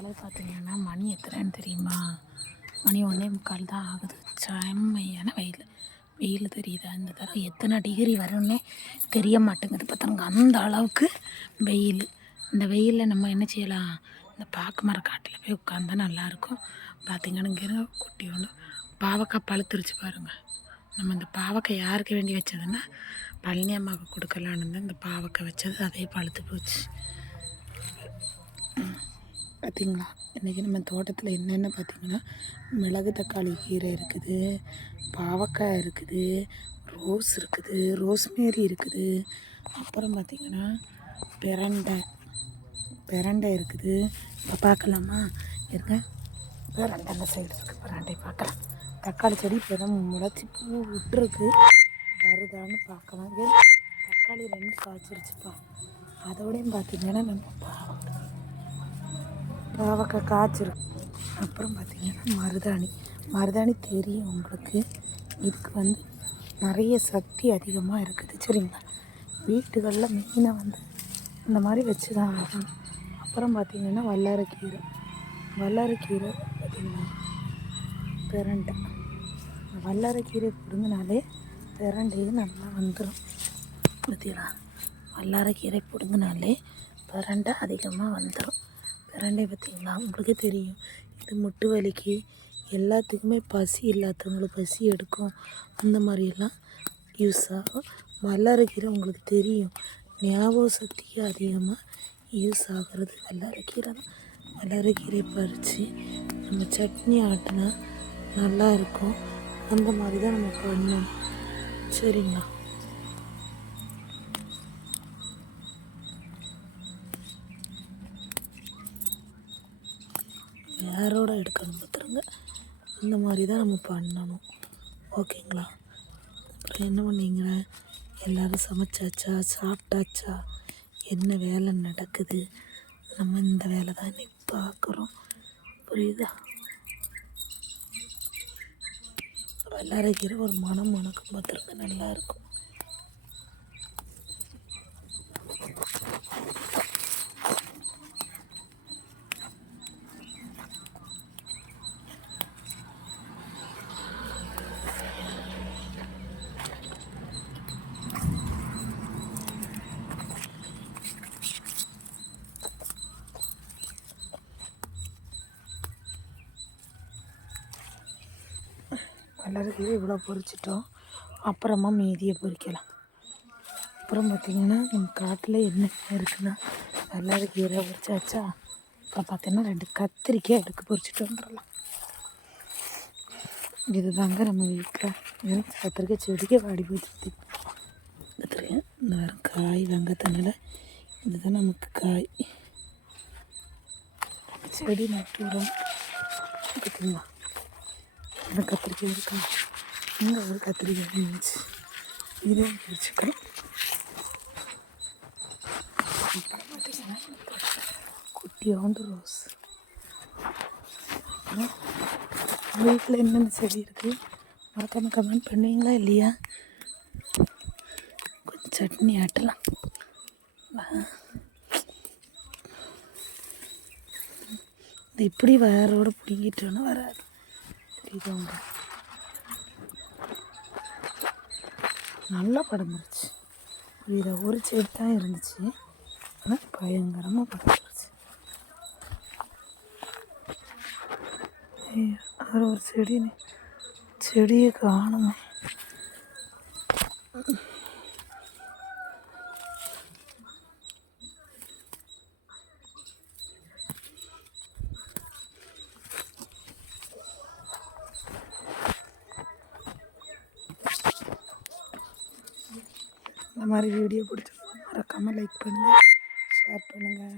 காலை பார்த்திங்கன்னா மணி எத்தனைன்னு தெரியுமா? மணி 1:45 தான் ஆகுது. செம்மையான வெயில் தெரியுதா? இந்த தடவை எத்தனை டிகிரி வரும்னே தெரிய மாட்டேங்குது பார்த்தாங்க. அந்த அளவுக்கு வெயில். இந்த வெயிலில் நம்ம என்ன செய்யலாம்? இந்த பாக்கு மர காட்டில் போய் உட்காந்தா நல்லாயிருக்கும். பார்த்திங்கன்னா இங்கே குட்டி ஒன்று பாவக்காய் பழுத்துருச்சு பாருங்கள். நம்ம இந்த பாவக்காய் யாருக்கு வேண்டி வச்சதுன்னா பழனி அம்மாவுக்கு கொடுக்கலான்னு தான் இந்த பாவக்காய் வச்சது. அதே பழுத்து போச்சு. பார்த்திங்களா, இன்றைக்கி நம்ம தோட்டத்தில் என்னென்ன பார்த்திங்கன்னா மிளகு தக்காளி கீரை இருக்குது, பாவக்காய் இருக்குது, ரோஸ் இருக்குது, ரோஸ்மேரி இருக்குது, அப்புறம் பார்த்திங்கன்னா பிரண்டை இருக்குது. இப்போ பார்க்கலாமா? இருங்க, பிரண்டை அந்த சைடு இருக்குது. பிரண்டை பார்க்கலாம். தக்காளி செடி இப்போ தான் முளைச்சி பூ விட்டுருக்கு. வருதான்னு பார்க்கலாம். தக்காளி 2 காய்ச்சிருச்சுப்பா. அதோடையும் பார்த்திங்கன்னா நம்ம பாவக்காய் காய்ச்சிருக்கு. அப்புறம் பார்த்திங்கன்னா மருதாணி தெரியும் உங்களுக்கு. இதுக்கு நிறைய சக்தி அதிகமாக இருக்குது. சரிங்களா, வீட்டுகளில் மெயினாக இந்த மாதிரி வச்சு தான் ஆகணும். அப்புறம் பார்த்திங்கன்னா வல்லாரைக்கீரை பார்த்திங்கன்னா பிரண்டை. வல்லாரைக்கீரை பிடுங்கினாலே பிரண்டையும் நல்லா வந்துடும். பார்த்தீங்களா, வல்லாரைக்கீரை பிடுங்கினாலே பிரண்டை அதிகமாக வந்துடும். பிரண்டை பார்த்திங்களா, உங்களுக்கே தெரியும். இது முட்டு வலிக்கு எல்லாத்துக்குமே, பசி இல்லாதவங்களுக்கு பசி எடுக்கும், அந்த மாதிரியெல்லாம் யூஸ் ஆகும். வல்லாரைக்கீரை உங்களுக்கு தெரியும், ஞாபக சக்திக்கு அதிகமாக யூஸ் ஆகிறது வல்லாரைக்கீரை தான். வல்லாரைக்கீரை பறித்து நம்ம சட்னி ஆட்டினா நல்லாயிருக்கும். அந்த மாதிரி தான் நம்ம பண்ணணும். சரிங்களா, வேரோடு எடுக்கணும் பார்த்துருங்க. இந்த மாதிரி தான் நம்ம பண்ணணும். ஓகேங்களா, அப்புறம் என்ன பண்ணீங்க? எல்லோரும் சமைச்சாச்சா? சாப்பிட்டாச்சா? என்ன வேலை நடக்குது? நம்ம இந்த வேலை தான் இன்னைக்கு பார்க்குறோம். புரியுதா? வல்லாரைக்கீரை ஒரு மனம் மணக்கும் பார்த்துருங்க, நல்லாயிருக்கும். வல்லாரைக்கீரை இவ்வளோ பொரிச்சிட்டோம். அப்புறமா மீதியை பொரிக்கலாம். அப்புறம் பார்த்திங்கன்னா நம்ம காட்டில் என்ன இருக்குன்னா வல்லாரைக்கீரை பொரிச்சாச்சா. அப்புறம் பார்த்திங்கன்னா 2 கத்திரிக்காய் எடுத்து பொரிச்சிட்டு வந்துடலாம். இது தாங்க நம்ம வீட்டில் கத்திரிக்காய் செடிக்கே வாடி போச்சு. கத்திரிக்காய் இந்த வேறு காய் வெங்காயத்தினால இதுதான் நமக்கு காய். செடி நட்டு விடும். பார்த்திங்களா, இந்த கத்திரிக்காய் இருக்கா, இங்கே ஒரு கத்திரிக்காய் இருந்துச்சு, இதே பிடிச்சிக்கிறோம். அப்புறம் பார்த்திங்கன்னா குட்டியோண்டு ரோஸ். வீட்டில் என்னென்ன செடி இருக்குது மறக்காம கமெண்ட் பண்ணுவீங்களா இல்லையா? கொஞ்சம் சட்னி ஆட்டலாம். இது இப்படி வேரோடு பிடிங்கிட்டோன்னு வராது. தெரியுதா? நல்லா படந்துருச்சு. இதில் ஒரு செடி தான் இருந்துச்சு, ஆனால் பயங்கரமாக படந்துருச்சு. அதில் ஒரு செடியை காணுமா? இந்த மாதிரி வீடியோ பிடிச்சிருந்தா மறக்காமல் லைக் பண்ணுங்கள், ஷேர் பண்ணுங்கள்.